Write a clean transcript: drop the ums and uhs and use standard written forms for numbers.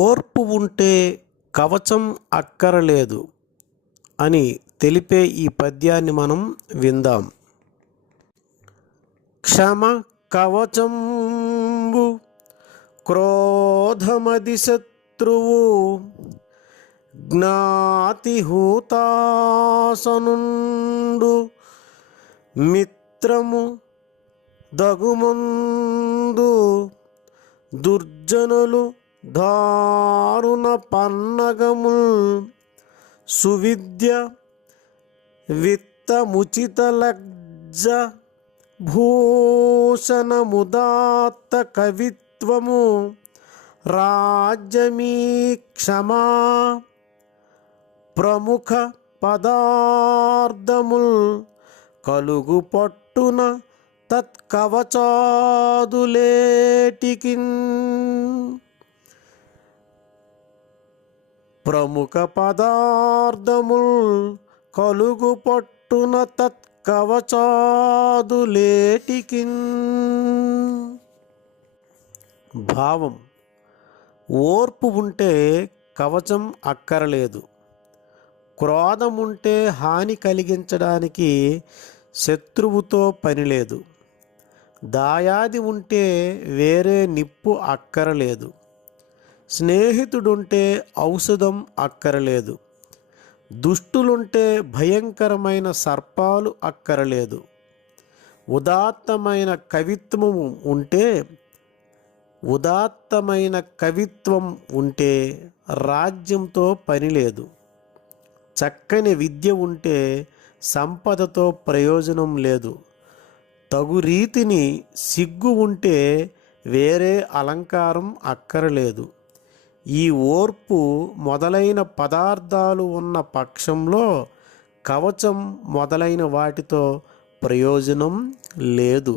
ఓర్పు ఉంటే కవచం అక్కరలేదు అని తెలిపే ఈ పద్యాన్ని మనం విందాం. క్షమ కవచంబు క్రోధమది శత్రువు జ్ఞాతిహూతాసనుండు మిత్రము దగుమందు దుర్జనులు దారుణ పన్నగముల్ సువిద్య విత్తముచిత లజ్జ భూషణముదాత్త కవిత్వము రాజ్యమీ క్షమా ప్రముఖ పదార్థముల్ కలుగు పట్టున తత్కవచాదులేటికిన్ ప్రముఖ పదార్థముల్ కలుగు పట్టున తత్కవచాదులేటికిన్. భావం: ఓర్పు ఉంటే కవచం అక్కరలేదు. క్రోధం ఉంటే హాని కలిగించడానికి శత్రువుతో పనిలేదు. దాయాది ఉంటే వేరే నిప్పు అక్కరలేదు. స్నేహితుడుంటే ఔషధం అక్కరలేదు. దుష్టులుంటే భయంకరమైన సర్పాలు అక్కరలేదు. ఉదాత్తమైన కవిత్వం ఉంటే రాజ్యంతో పనిలేదు. చక్కని విద్య ఉంటే సంపదతో ప్రయోజనం లేదు. తగు రీతిని సిగ్గు ఉంటే వేరే అలంకారం అక్కరలేదు. ఈ ఓర్పు మొదలైన పదార్థాలు ఉన్న పక్షంలో కవచం మొదలైన వాటితో ప్రయోజనం లేదు.